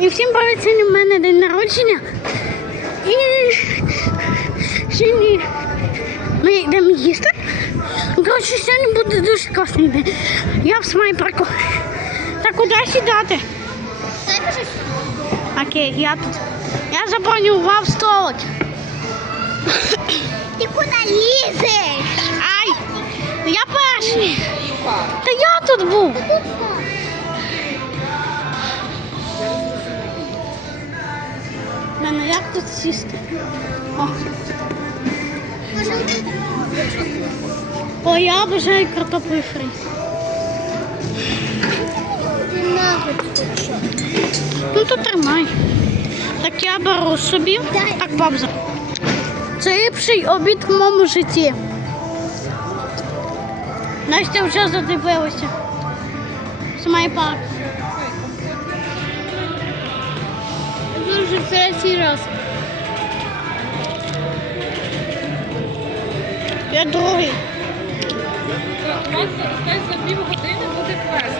І всім привіт, сьогодні в мене день народження. І сьогодні ми йдемо їсти. Коротше, сьогодні буде дуже класний день. Я в смайперку. Так куди сідати? Окей, я тут. Я забронював столик. Ти куди лізеш? Ай! Я перший. Та я тут був. Мене як тут сісти? О. Я бажаю картоплю фрі. Ну то тримай. Так я беру собі. Так, бабза. Це ліпший обід в моєму житті. Настя вже задивилася. Це вже третій Precirosa. Я другий. Десь за пів години буде квест.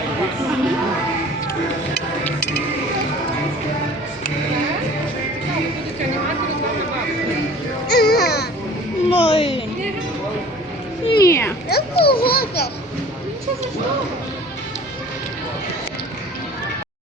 Будуть аніматори з вами бабки. Ні. Ні. Я кого? Нічого страшного.